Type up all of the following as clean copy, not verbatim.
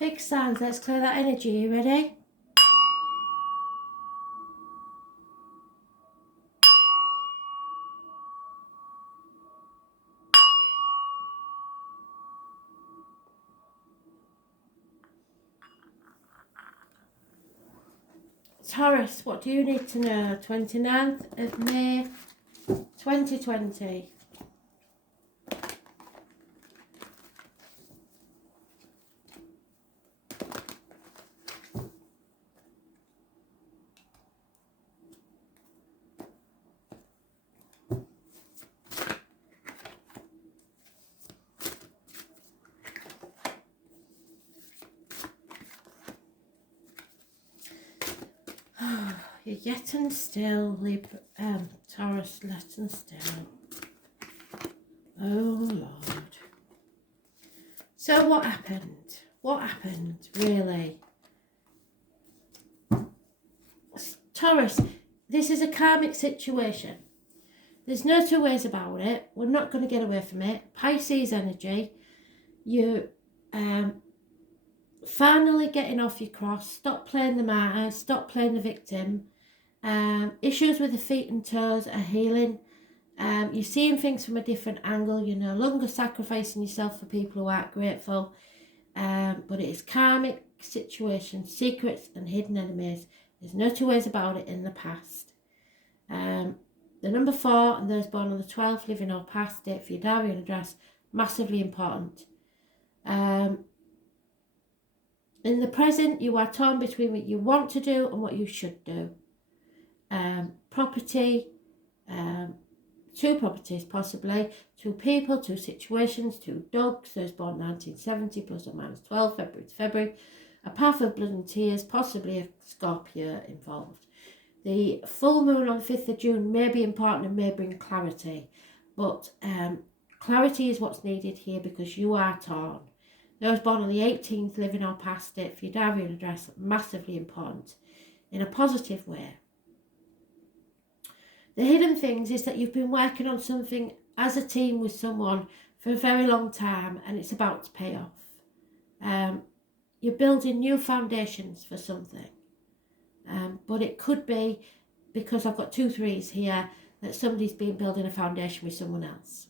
Fixed signs, let's clear that energy. You ready? Taurus, what do you need to know? 29th of May 2020. You're getting still, Taurus, getting still. Oh Lord. So what happened? What happened, really? Taurus, this is a karmic situation. There's no two ways about it. We're not going to get away from it. Pisces energy. You finally getting off your cross. Stop playing the martyr. Stop playing the victim. Issues with the feet and toes are healing. You're seeing things from a different angle. You're no longer sacrificing yourself for people who aren't grateful. But it is karmic situation, secrets and hidden enemies. There's no two ways about it in the past. The number 4 and those born on the 12th, living or past, date for your diary and address, massively important. In the present, you are torn between what you want to do and what you should do. Property, 2 properties possibly, 2 people, 2 situations, 2 dogs, those born 1970 plus or minus 12, February to February, a path of blood and tears, possibly a Scorpio involved. The full moon on the 5th of June may be important and may bring clarity, but clarity is what's needed here because you are torn. Those born on the 18th, living or past it, for your diary and address, massively important in a positive way. The hidden things is that you've been working on something as a team with someone for a very long time and it's about to pay off. You're building new foundations for something. But it could be, because I've got 2 3s here, that somebody's been building a foundation with someone else.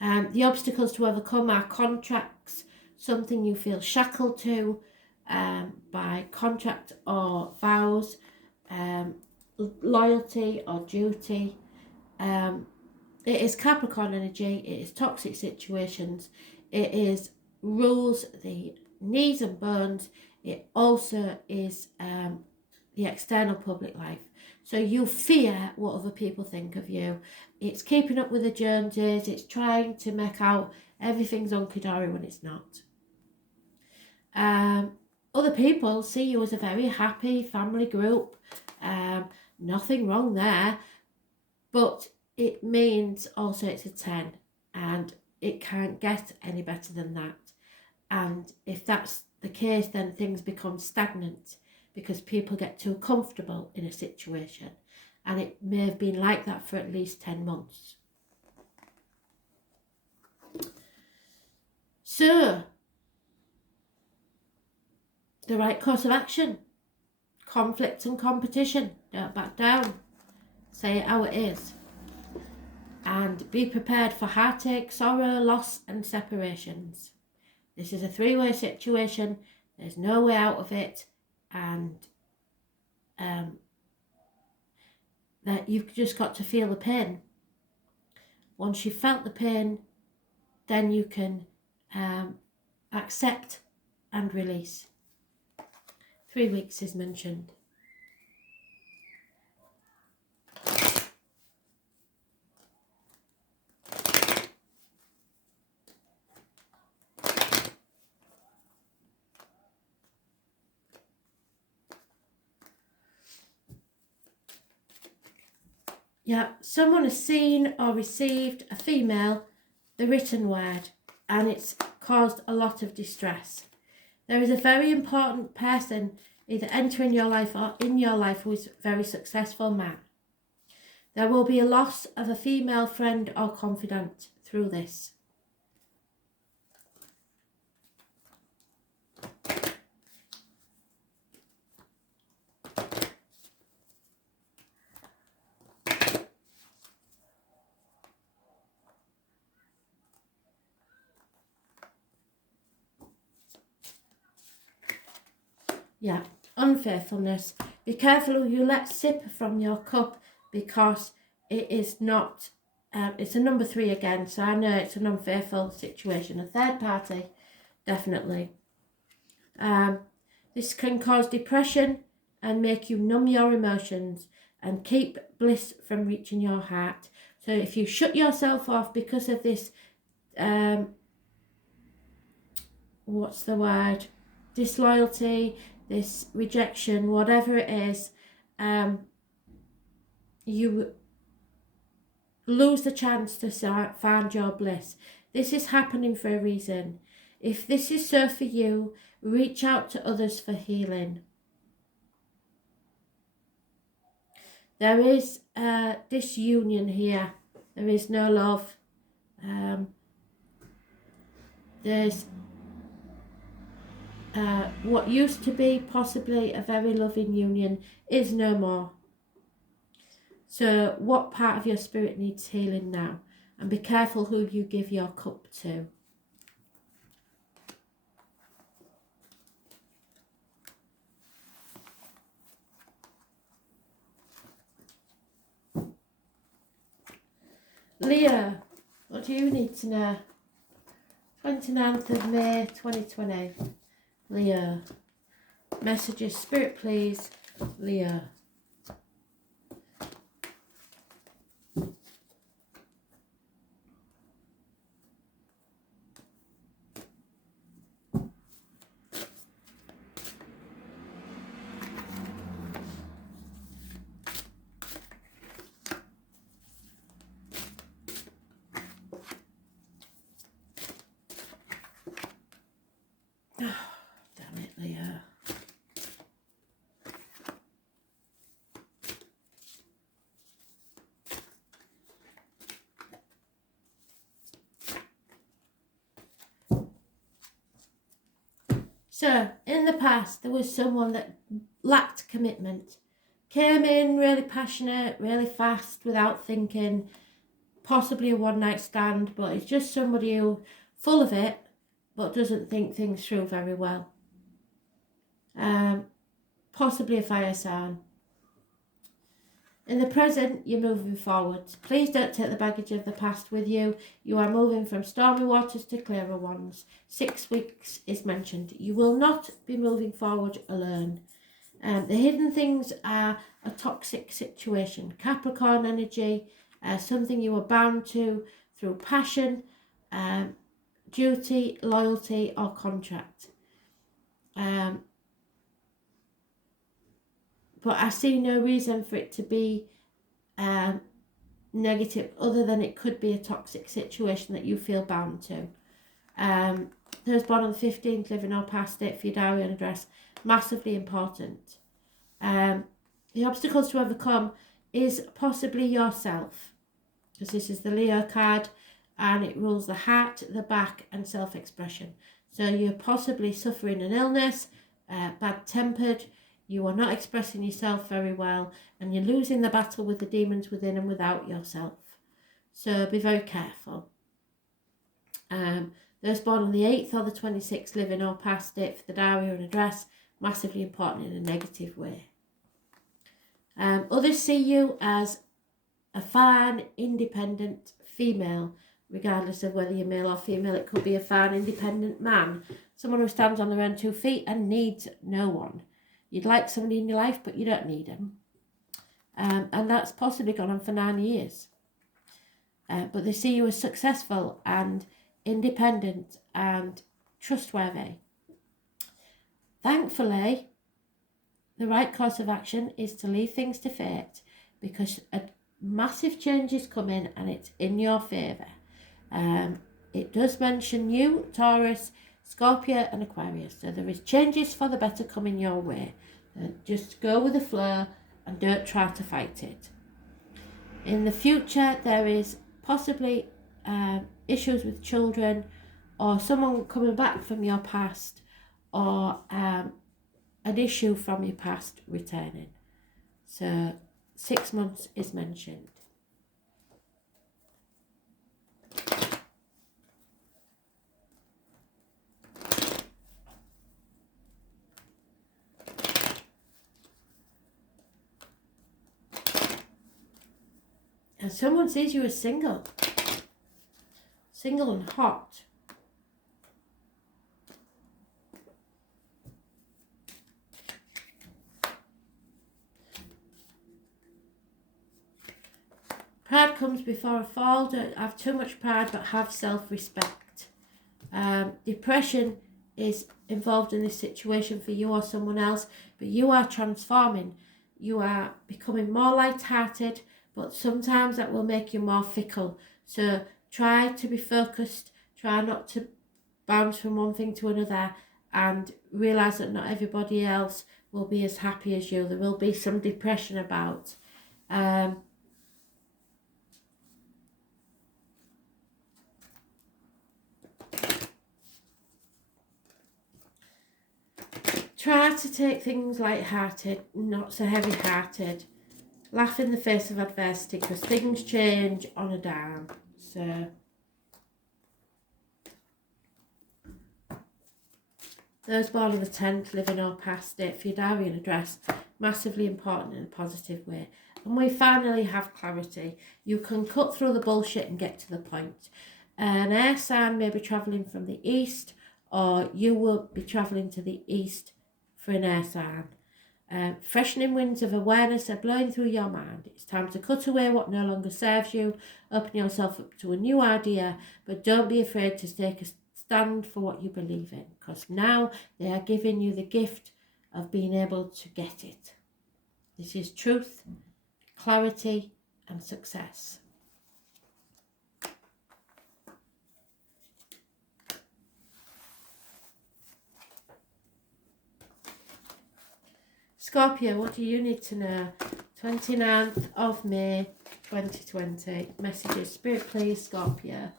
The obstacles to overcome are contracts, something you feel shackled to by contract or vows, loyalty or duty. It is Capricorn energy, it is toxic situations, it is rules, the knees and bones, it also is the external public life. So you fear what other people think of you. It's keeping up with the Joneses, it's trying to make out everything's hunky-dory when it's not. Other people see you as a very happy family group. Nothing wrong there, but it means also it's a 10 and it can't get any better than that. And if that's the case, then things become stagnant because people get too comfortable in a situation, and it may have been like that for at least 10 months. So, the right course of action: conflict and competition. Don't back down. Say it how it is. And be prepared for heartache, sorrow, loss and separations. This is a 3-way situation. There's no way out of it. And that you've just got to feel the pain. Once you've felt the pain, then you can accept and release. 3 weeks is mentioned. Yeah, someone has seen or received a female, the written word, and it's caused a lot of distress. There is a very important person either entering your life or in your life who is a very successful man. There will be a loss of a female friend or confidant through this. Yeah, unfaithfulness. Be careful who you let sip from your cup, because it is not, it's a number 3 again, so I know it's an unfaithful situation. A third party, definitely. This can cause depression and make you numb your emotions and keep bliss from reaching your heart. So if you shut yourself off because of this, what's the word? Disloyalty, this rejection, whatever it is, you lose the chance to find your bliss. This is happening for a reason. If this is so for you, reach out to others for healing. There is disunion here. There is no love. There's what used to be possibly a very loving union is no more. So what part of your spirit needs healing now? And be careful who you give your cup to. Leo, what do you need to know? 29th of May 2020. Leo. Messages, Spirit please. Leo. Damn it, Leo. So, in the past, there was someone that lacked commitment. Came in really passionate, really fast, without thinking, possibly a one-night stand, but it's just somebody who full of it, but doesn't think things through very well. Possibly a fire sign. In the present, you're moving forwards. Please don't take the baggage of the past with you. You are moving from stormy waters to clearer ones. 6 weeks is mentioned. You will not be moving forward alone. The hidden things are a toxic situation. Capricorn energy, something you are bound to through passion, duty, loyalty or contract. But I see no reason for it to be negative, other than it could be a toxic situation that you feel bound to. Those born on the 15th, living or past it, for your diary and address, massively important. The obstacles to overcome is possibly yourself, because this is the Leo card and it rules the heart, the back and self-expression. So you're possibly suffering an illness, bad-tempered, you are not expressing yourself very well, and you're losing the battle with the demons within and without yourself. So be very careful. Those born on the 8th or the 26th, living or past it, for the diary or an address, massively important in a negative way. Others see you as a fine, independent female, regardless of whether you're male or female. It could be a fine, independent man, someone who stands on their own 2 feet and needs no one. You'd like somebody in your life, but you don't need them. And that's possibly gone on for 9 years. But they see you as successful and independent and trustworthy. Thankfully, the right course of action is to leave things to fate, because a massive change is coming and it's in your favour. It does mention you, Taurus, Scorpio and Aquarius. So there is changes for the better coming your way. Just go with the flow and don't try to fight it. In the future, there is possibly issues with children, or someone coming back from your past, or an issue from your past returning. So 6 months is mentioned. And someone sees you as single. Single and hot. Pride comes before a fall. Don't have too much pride, but have self-respect. Depression is involved in this situation for you or someone else, but you are transforming. You are becoming more light-hearted, but sometimes that will make you more fickle. So try to be focused. Try not to bounce from one thing to another, and realise that not everybody else will be as happy as you. There will be some depression about. Try to take things light-hearted, not so heavy-hearted. Laugh in the face of adversity, because things change on a dime. So those born on the 10th, living or past, date for your diary and address, massively important in a positive way. And we finally have clarity. You can cut through the bullshit and get to the point. An air sign may be travelling from the east, or you will be travelling to the east for an air sign. Freshening winds of awareness are blowing through your mind. It's time to cut away what no longer serves you, open yourself up to a new idea, but don't be afraid to take a stand for what you believe in, because now they are giving you the gift of being able to get it. This is truth, clarity, and success. Scorpio, what do you need to know? 29th of May 2020. Messages. Spirit, please, Scorpio.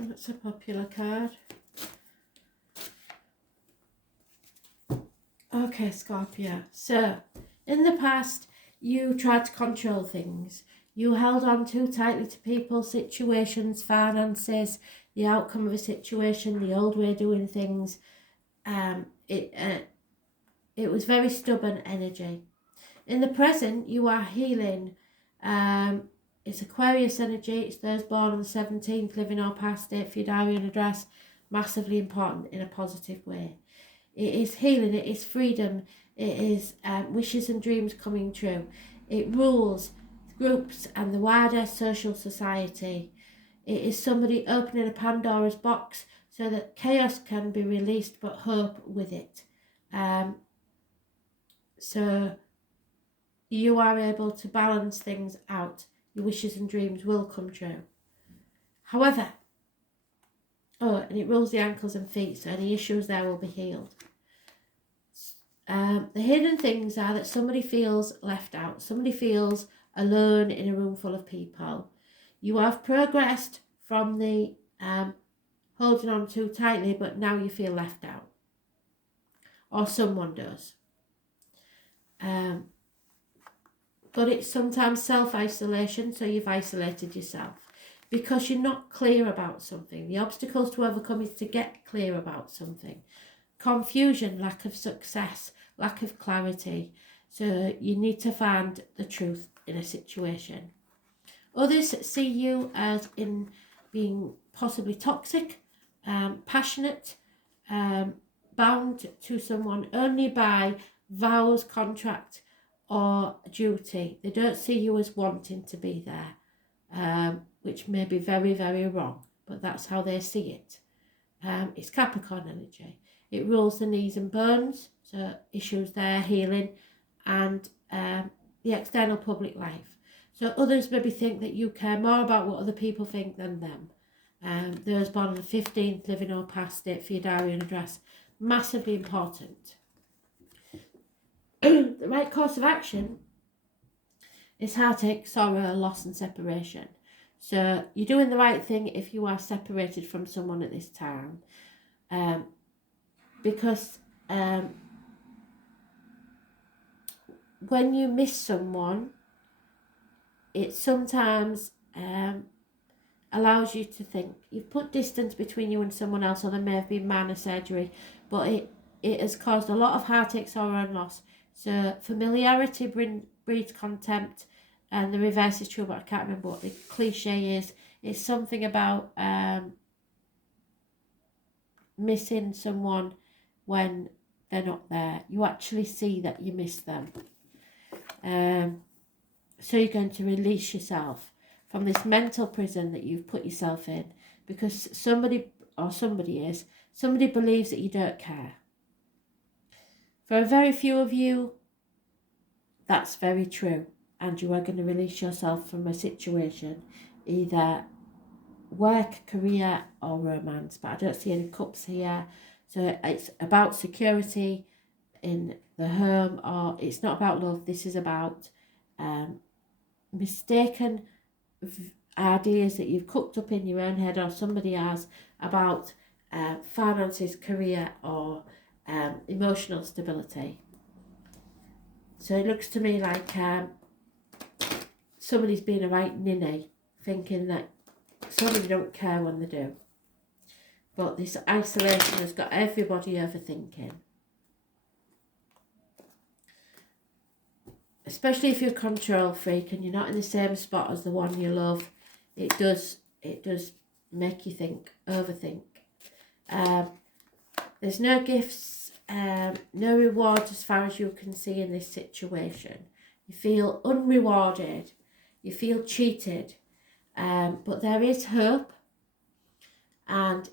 That's a popular card. Okay, Scorpio. So, in the past, you tried to control things. You held on too tightly to people, situations, finances, the outcome of a situation, the old way of doing things. It was very stubborn energy. In the present, you are healing. It's Aquarius energy. It's those born on the 17th, living or past, date for your diary and address. Massively important in a positive way. It is healing. It is freedom. It is wishes and dreams coming true. It rules groups and the wider social society. It is somebody opening a Pandora's box so that chaos can be released, but hope with it. So you are able to balance things out. Your wishes and dreams will come true. However, and it rules the ankles and feet, so any issues there will be healed. The hidden things are that somebody feels left out. Somebody feels alone in a room full of people. You have progressed from the holding on too tightly, but now you feel left out. Or someone does. But it's sometimes self-isolation, so you've isolated yourself because you're not clear about something. The obstacles to overcome is to get clear about something. Confusion, lack of success, lack of clarity. So you need to find the truth in a situation. Others see you as in being possibly toxic, passionate, bound to someone only by vows, contract, or duty. They don't see you as wanting to be there, which may be very, very wrong, but that's how they see it. It's Capricorn energy. It rules the knees and bones, so issues there, healing, and the external public life. So others maybe think that you care more about what other people think than them. Those born on the 15th, living or past, date for your diary and address, massively important. The right course of action It's heartache, sorrow, loss and separation. So you're doing the right thing if you are separated from someone at this time. Because when you miss someone, it sometimes allows you to think. You've put distance between you and someone else, or there may have been minor surgery, but it has caused a lot of heartache, sorrow and loss. So familiarity breeds contempt, and the reverse is true, but I can't remember what the cliche is. It's something about missing someone when they're not there. You actually see that you miss them. So you're going to release yourself from this mental prison that you've put yourself in, because somebody believes that you don't care. For a very few of you, that's very true, and you are going to release yourself from a situation, either work, career or romance, but I don't see any cups here. So it's about security in the home, or it's not about love. This is about mistaken ideas that you've cooked up in your own head, or somebody has, about finances, career or emotional stability. So it looks to me like somebody's been a right ninny, thinking that somebody don't care when they do. But this isolation has got everybody overthinking. Especially if you're a control freak and you're not in the same spot as the one you love, it does make you think, overthink. There's no gifts, no reward as far as you can see in this situation. You feel unrewarded, you feel cheated, but there is hope, and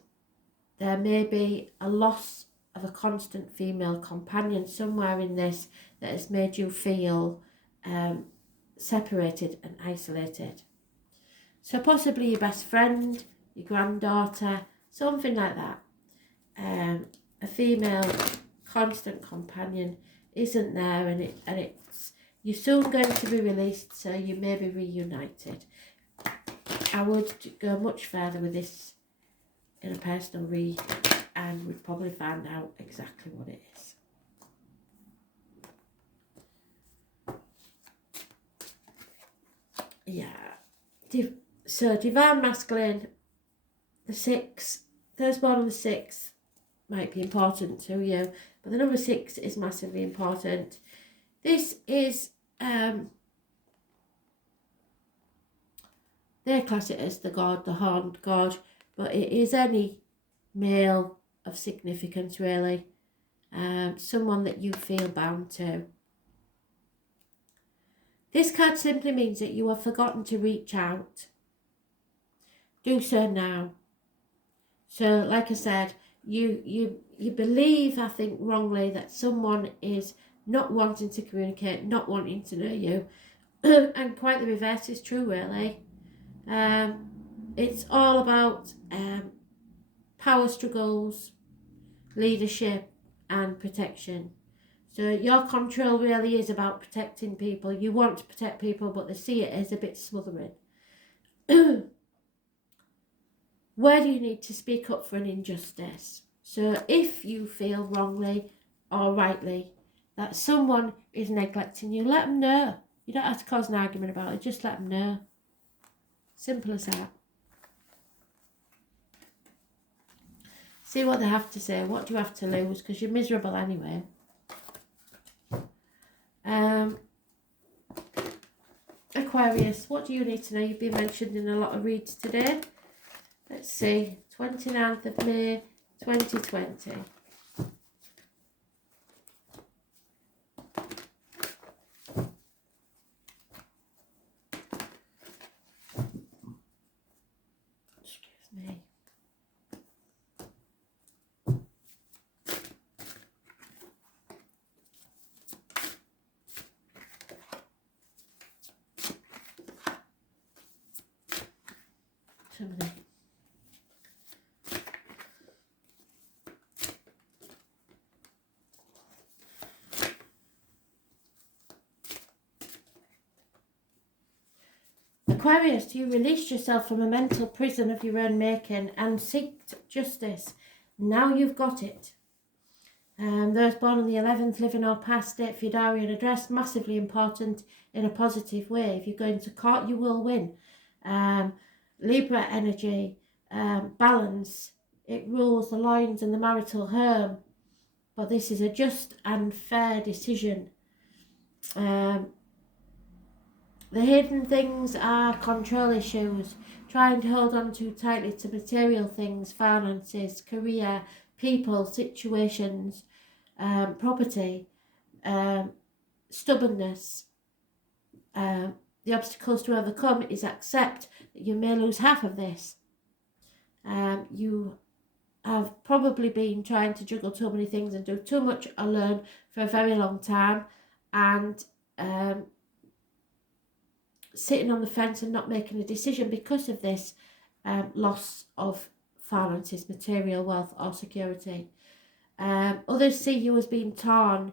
there may be a loss of a constant female companion somewhere in this that has made you feel separated and isolated. So possibly your best friend, your granddaughter, something like that. A female constant companion isn't there, and it's you're soon going to be released, so you may be reunited. I would go much further with this in a personal read, and we'd probably find out exactly what it is. Yeah. So divine masculine, the 6, those born on the 6th might be important to you, but the number 6 is massively important. This is they class it as the god, the horned god, but it is any male of significance, really. Someone that you feel bound to. This card simply means that you have forgotten to reach out. Do so now. So, like I said, you believe, I think wrongly, that someone is not wanting to communicate, not wanting to know you, and quite the reverse is true, really. It's all about power struggles, leadership and protection. So your control really is about protecting people. You want to protect people, but they see it as a bit smothering. Where do you need to speak up for an injustice? So if you feel wrongly or rightly that someone is neglecting you, let them know. You don't have to cause an argument about it, just let them know. Simple as that. See what they have to say. What do you have to lose? Because you're miserable anyway. Aquarius, what do you need to know? You've been mentioned in a lot of reads today. Let's see. 29th of May, 2020. Excuse me. Somebody. Aquarius, you released yourself from a mental prison of your own making and seeked justice. Now you've got it. Those born on the 11th, living or past, date for your diary and address, massively important in a positive way. If you go into court, you will win. Libra energy, balance, it rules the lines and the marital home. But this is a just and fair decision. The hidden things are control issues, trying to hold on too tightly to material things, finances, career, people, situations, property, stubbornness. The obstacles to overcome is accept that you may lose half of this. You have probably been trying to juggle too many things and do too much alone for a very long time, and sitting on the fence and not making a decision because of this loss of finances, material wealth or security. Others see you as being torn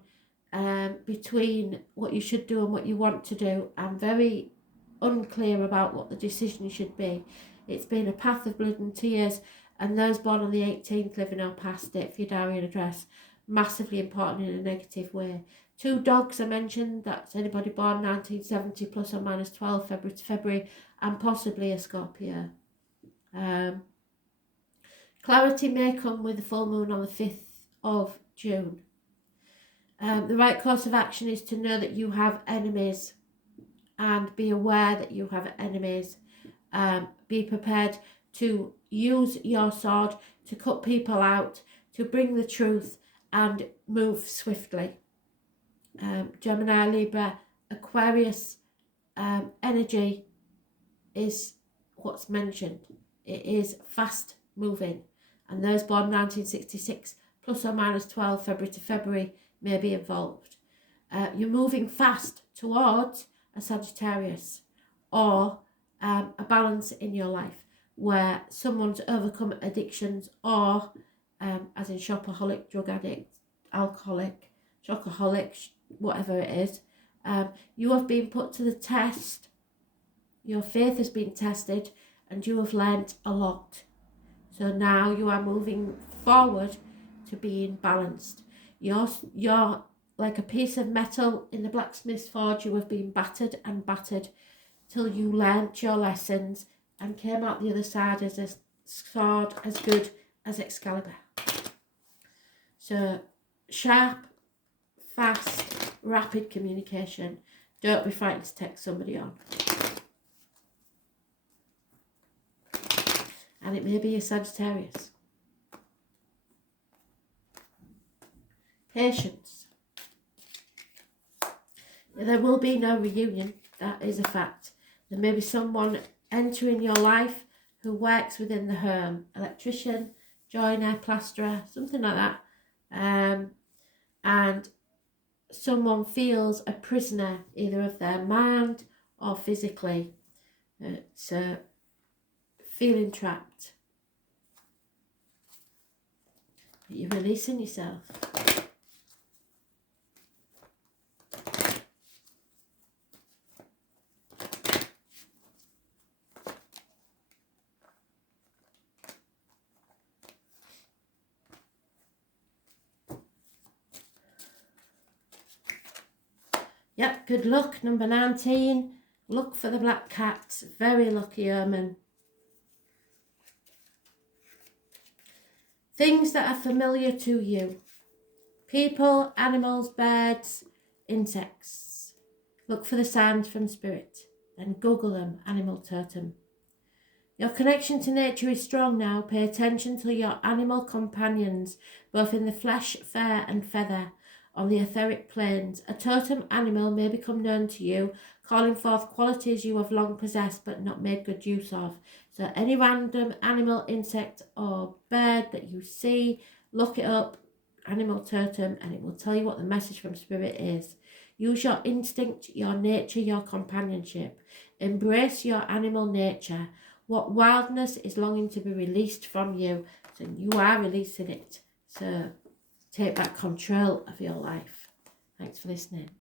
between what you should do and what you want to do, and very unclear about what the decision should be. It's been a path of blood and tears, and those born on the 18th, living or past it, for your diary and address, massively important in a negative way. 2 dogs are mentioned. That's anybody born 1970 plus or minus 12 February to February, and possibly a Scorpio. Clarity may come with the full moon on the 5th of June. The right course of action is to know that you have enemies and be aware that you have enemies. Be prepared to use your sword to cut people out, to bring the truth and move swiftly. Gemini, Libra, Aquarius energy is what's mentioned. It is fast moving, and those born 1966 plus or minus 12 February to February may be involved. You're moving fast towards a Sagittarius or a balance in your life where someone's overcome addictions, or as in shopaholic, drug addict, alcoholic, chocoholic, whatever it is. You have been put to the test. Your faith has been tested and you have learnt a lot. So now you are moving forward to being balanced. You're like a piece of metal in the blacksmith's forge. You have been battered and battered till you learnt your lessons and came out the other side as a sword as good as Excalibur. So sharp, fast, rapid communication. Don't be frightened to text somebody on. And it may be a Sagittarius. Patience. There will be no reunion. That is a fact. There may be someone entering your life who works within the home. Electrician, joiner, plasterer, something like that. And someone feels a prisoner either of their mind or physically. So feeling trapped. But you're releasing yourself. Yep, good luck. Number 19. Look for the black cat. Very lucky omen. Things that are familiar to you. People, animals, birds, insects. Look for the sounds from spirit. Then Google them, animal totem. Your connection to nature is strong now. Pay attention to your animal companions, both in the flesh, fur and feather, on the etheric planes. A totem animal may become known to you, calling forth qualities you have long possessed but not made good use of. So any random animal, insect or bird that you see, look it up, animal totem, and it will tell you what the message from spirit is. Use your instinct, your nature, your companionship. Embrace your animal nature. What wildness is longing to be released from you, so you are releasing it. So take back control of your life. Thanks for listening.